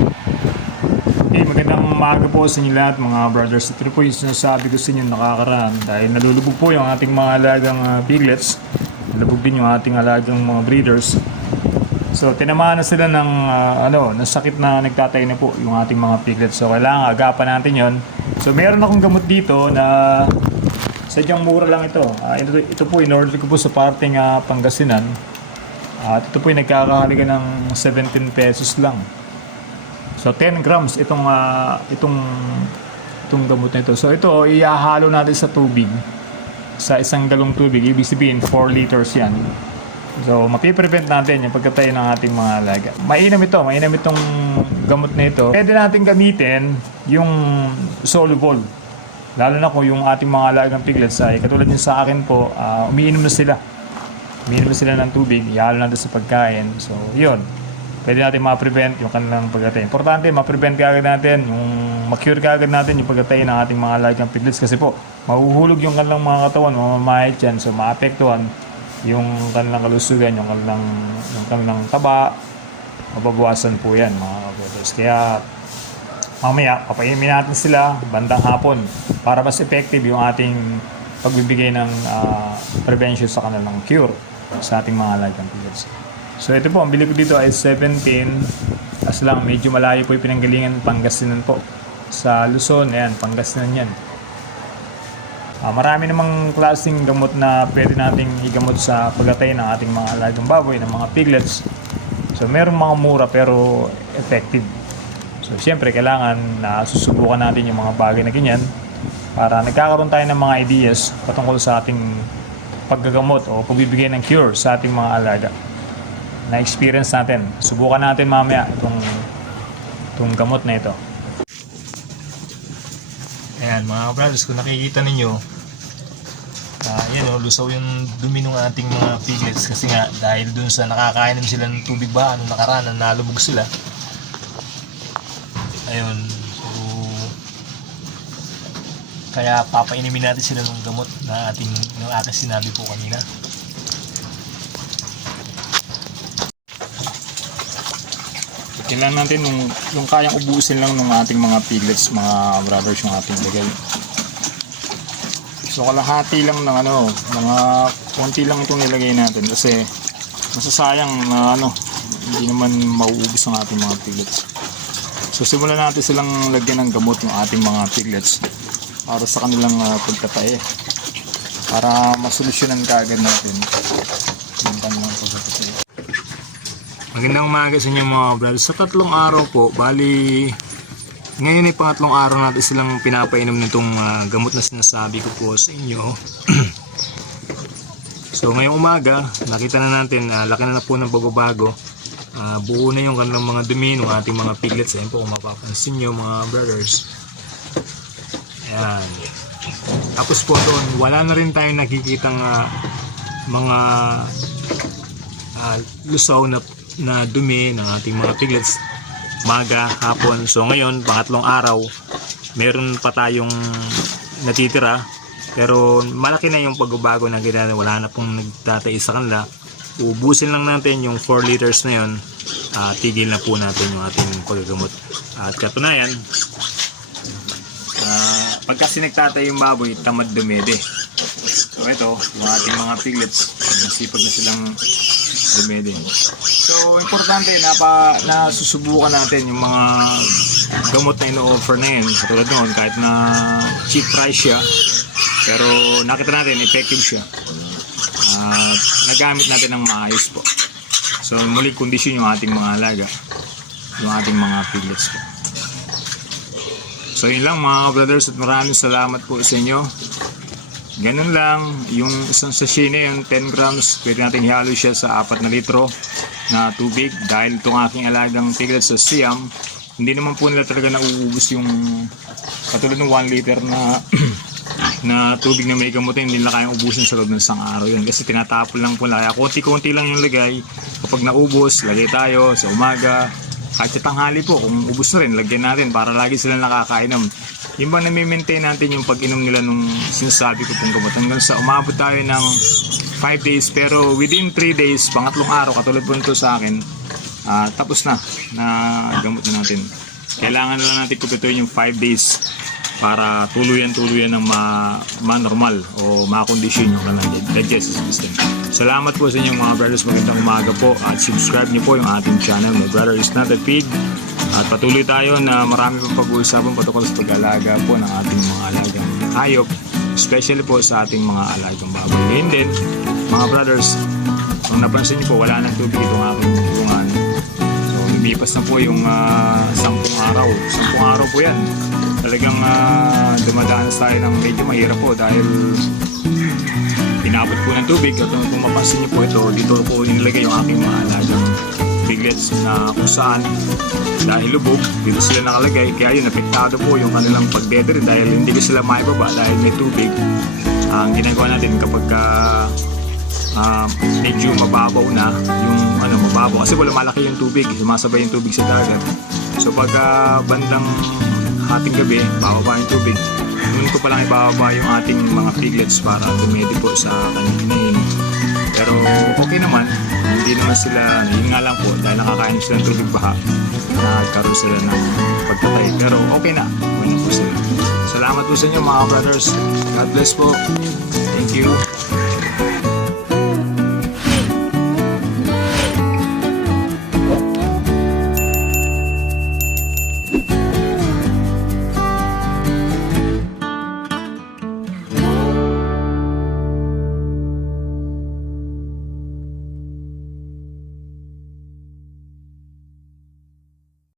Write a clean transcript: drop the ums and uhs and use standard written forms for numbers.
Okay, magandang umaga po sa inyo lahat mga brothers. Ito po yung sinasabi ko sa inyo nakakaraan dahil nalulubog po yung ating mga alagang piglets. Nalulubog din yung ating alagang mga breeders. So tinamaan na sila ng nasakit na nagtatay na po yung ating mga piglets. So kailangan agapan natin yon. So meron akong gamot dito na sadyang mura lang ito. Ito po in-order ko po sa parting Pangasinan. At ito po yung nagkakahalaga ng 17 pesos lang. So 10 grams itong gamot na ito. So ito ihahalo natin sa tubig. Sa isang galong tubig, ibig sabihin 4 liters yan. So mapiprevent natin yung pagkatay ng ating mga alaga. Mainam itong gamot na ito. Pwede natin gamitin yung soluble. Lalo na kung yung ating mga alagang piglets ay katulad niya sa akin po, umiinom na sila. Umiinom na sila ng tubig, ihalo natin sa pagkain. So yun. Pwede natin ma-prevent yung kanilang pagkatay. Importante, ma-prevent kagad natin, ma-cure kagad natin yung pagkatay ng ating mga alagang piglets kasi po, mahuhulog yung kanilang mga katawan, mamamahit yan, so maapektuhan yung kanilang kalusugan, yung kanilang taba, mababawasan po yan mga brothers. Kaya mamaya, papaimin natin sila bandang hapon para mas effective yung ating pagbibigay ng prevention sa kanilang cure sa ating mga alagang piglets. So ito po, ang bili ko dito ay 17 as lang, medyo malayo po yung pinanggalingan, Pangasinan po sa Luzon, ayan, Pangasinan yan. Marami namang klaseng gamot na pwede nating igamot sa pagkatay ng ating mga alagang baboy, ng mga piglets. So merong mga mura pero effective. So siyempre kailangan na susubukan natin yung mga bagay na ganyan para nagkakaroon tayo ng mga ideas patungkol sa ating paggagamot o pagbibigay ng cure sa ating mga alaga. Na-experience natin. Subukan natin mamaya itong gamot na ito. Ayan mga brothers, kung nakikita ninyo, lusaw yung dumi ng ating mga piglets kasi nga dahil dun sa nakakainom sila ng tubig ba, nung nakaraan, nalubog sila. Ayun, so kaya papainimin natin sila ng gamot na ating sinabi po kanina. Kailangan natin yung kayang ubusin lang ng ating mga piglets, mga brothers, yung ating lagay. So kalahati lang ng mga konti lang itong nilagay natin kasi masasayang na hindi naman mauubos ang ating mga piglets. So simulan natin silang lagyan ng gamot ng ating mga piglets para sa kanilang pagkatae. Para masolusyonan kaagad natin yung kanilang pagkatae. Magandang umaga sa inyo mga brothers. Sa 3 araw po, bali ngayon ay pangatlong araw natin silang pinapainom nitong gamot na sinasabi ko po sa inyo. So ngayong umaga, nakita na natin, laki na po ng bago-bago. Buo na yung kanilang mga dumi ng ating mga piglets. Ayan po kung mapapansin nyo mga brothers. Ayan. Tapos po doon, wala na rin tayong nakikitang mga lusaw na dumi ng ating mga piglets umaga, hapon. So ngayon, pangatlong araw, meron pa tayong natitira pero malaki na yung pagbabago na ginagawa, wala na pong nagtatay sa kanila. Ubusin lang natin yung 4 liters na yun, tigil na po natin yung ating paggagamot. At katunayan, pagka nagtatay yung baboy, tamad dumede. So ito, yung ating mga piglets, sipag na silang dumede. So importante na susubukan natin yung mga gamot na ino-offer na yun. Katulad noon, kahit na cheap price siya, pero nakita natin effective siya. Nagamit natin ng maayos po. So muli kondisyon yung ating mga alaga, yung ating mga piglets po. So yun lang mga brothers, at maraming salamat po sa inyo. Ganun lang, yung isang sachet na yun, 10 grams, pwede natin ihalo siya sa 4 na litro na tubig. Dahil itong aking alagang piglets sa Siam, hindi naman po nila talaga nauubos yung katulad ng 1 liter na tubig na may gamutin, hindi nila kayang ubusin sa loob ng isang araw yun. Kasi tinatapon lang po nila, konti-konti lang yung lagay. Kapag naubos, lagay tayo sa umaga. Kahit sa tanghali po, kung ubos na rin, lagyan natin para lagi sila nakakainom. Yung ba nami-maintain natin yung pag-inom nila nung sinasabi ko pong gamot. Hanggang sa umabot tayo ng 5 days, pero within 3 days, pangatlong araw, katulad po nito sa akin, tapos na gamot na natin. Kailangan na lang natin kumpletuhin yung 5 days para tuluyan ng ma-normal o makondisyon yung kanilang digestive system. Salamat po sa inyong mga brothers. Magandang umaga po at subscribe niyo po yung ating channel. My brother is not a pig. At patuloy tayo na marami pang pag-uusapan patungkol sa pag-alaga po ng ating mga alagang hayop, especially po sa ating mga alagang baboy. Ngayon din, mga brothers, kung napansin niyo po, wala nang tubig itong aking tulungan. So, lumipas na po yung 10 araw. 10 araw po yan. Talagang dumadanas tayo ng medyo mahirap po dahil pinabot po ng tubig. At kung mapansin niyo po ito, dito po inilagay yung aking mga alagang piglets na kung saan dahil lubog, dito sila nakalagay. Kaya yun, apektado po yung kanilang pagdede dahil hindi ko sila maibaba dahil may tubig. Ang ginagawa natin kapag medyo mababaw na yung mababaw kasi wala malaki yung tubig, sumasabay yung tubig sa dagat. So pag bandang hating gabi, bababa yung tubig. Noon ko palang ibababa yung ating mga piglets para dumedi po sa kanilang hinahin. Pero okay naman, hindi naman sila, yun nga lang po, dahil nakakain sila ng tubig baha, nagkaroon sila ng pagtatay. Pero okay na, okay na po sila. Salamat po sa inyo mga brothers. God bless po.